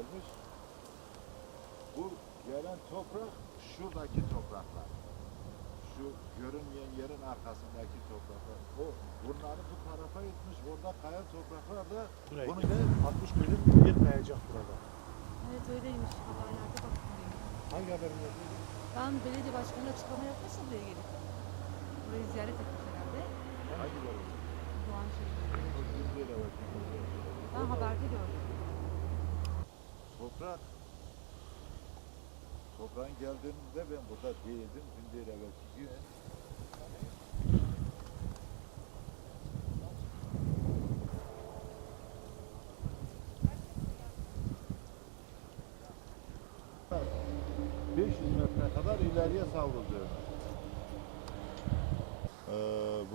gelmiş? Bu gelen toprak şuradaki topraklar. Şu görünmeyen yerin arkasındaki topraklar. O bunları bu tarafa itmiş. Orada kaya topraklar da Buraya bunu gelen 60 dönüm yer kayacak burada. Evet öyleymiş. Haberlerde benim. Hangi haberin yok? Ben belediye başkanı açıklama yapmışsa buraya gelip. Toprağın geldiğinde ben burada değildim. Değil evvelki gün. ...500 metre kadar ileriye savruldu. Ee,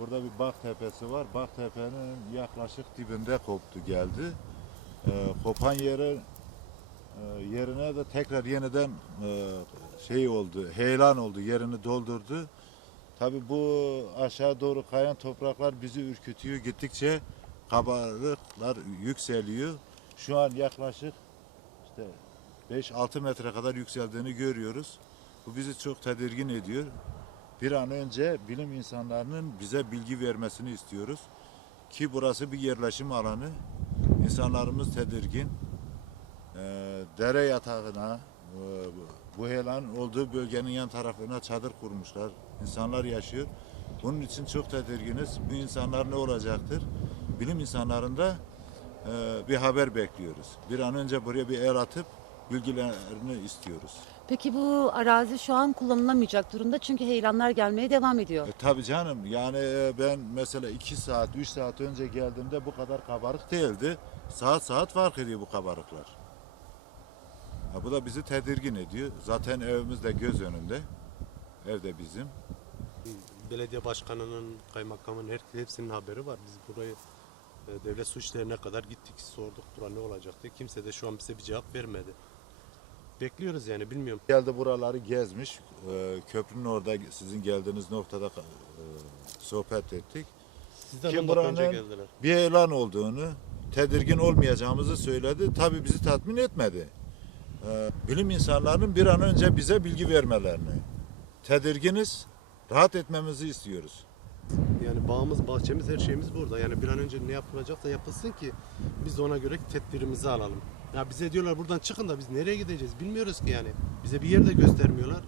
burada bir Bak Tepesi var. Bak Tepe'nin yaklaşık dibinde koptu geldi. Ee, kopan yere yerine de tekrar yeniden e, şey oldu, heyelan oldu, yerini doldurdu. Tabi bu aşağı doğru kayan topraklar bizi ürkütüyor. Gittikçe kabarıklar yükseliyor. Şu an yaklaşık işte 5-6 metre kadar yükseldiğini görüyoruz. Bu bizi çok tedirgin ediyor. Bir an önce bilim insanlarının bize bilgi vermesini istiyoruz. Ki burası bir yerleşim alanı. İnsanlarımız tedirgin. Ee, dere yatağına, bu heyelan olduğu bölgenin yan tarafına çadır kurmuşlar. İnsanlar yaşıyor. Bunun için çok tedirginiz. Bu insanlar ne olacaktır? Bilim insanlarında e, bir haber bekliyoruz. Bir an önce buraya bir el atıp bilgilerini istiyoruz. Peki bu arazi şu an kullanılamayacak durumda çünkü heyelanlar gelmeye devam ediyor. E, tabii canım yani e, ben mesela 2 saat 3 saat önce geldiğimde bu kadar kabarık değildi. Saat saat fark ediyor bu kabarıklar. Ha, bu da bizi tedirgin ediyor. Zaten evimiz de göz önünde. Ev de bizim. Belediye başkanının, kaymakamın her, hepsinin haberi var. Biz burayı e, devlet su işlerine kadar gittik, sorduk bura ne olacak diye. Kimse de şu an bize bir cevap vermedi. Bekliyoruz yani bilmiyorum. Geldi buraları gezmiş. E, köprünün orada sizin geldiğiniz noktada e, sohbet ettik. Sizden Kim ondan önce buranın- geldiler. bir elan olduğunu, tedirgin olmayacağımızı söyledi. Tabii bizi tatmin etmedi. Ee, bilim insanlarının bir an önce bize bilgi vermelerini. Tedirginiz, rahat etmemizi istiyoruz. Yani bağımız, bahçemiz, her şeyimiz burada. Yani bir an önce ne yapılacaksa yapılsın ki biz de ona göre tedbirimizi alalım. Ya bize diyorlar buradan çıkın da biz nereye gideceğiz bilmiyoruz ki yani. Bize bir yer de göstermiyorlar.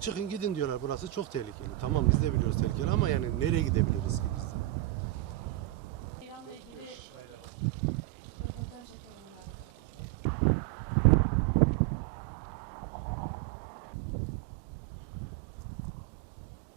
Çıkın gidin diyorlar burası çok tehlikeli. Tamam biz de biliyoruz tehlikeli ama yani nereye gidebiliriz ki biz?